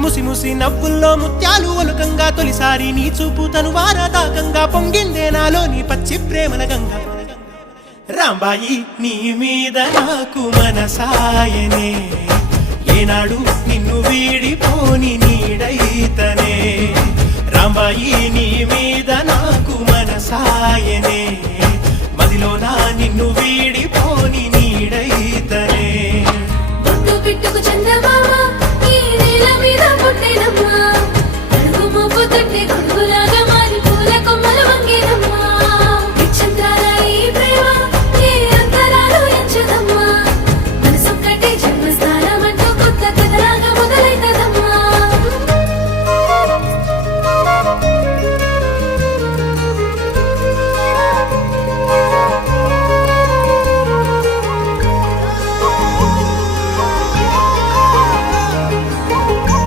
ముసి ముసి నవ్వుల్లో ముత్యాలు ఒలుకంగా తొలిసారి నీ చూపు తను వారదాకంగా పొంగిందే నాలో నీ పచ్చి ప్రేమల గంగా రాంబాయి నీ మీద నాకు మనసాయనే ఏనాడు నిన్ను వీడి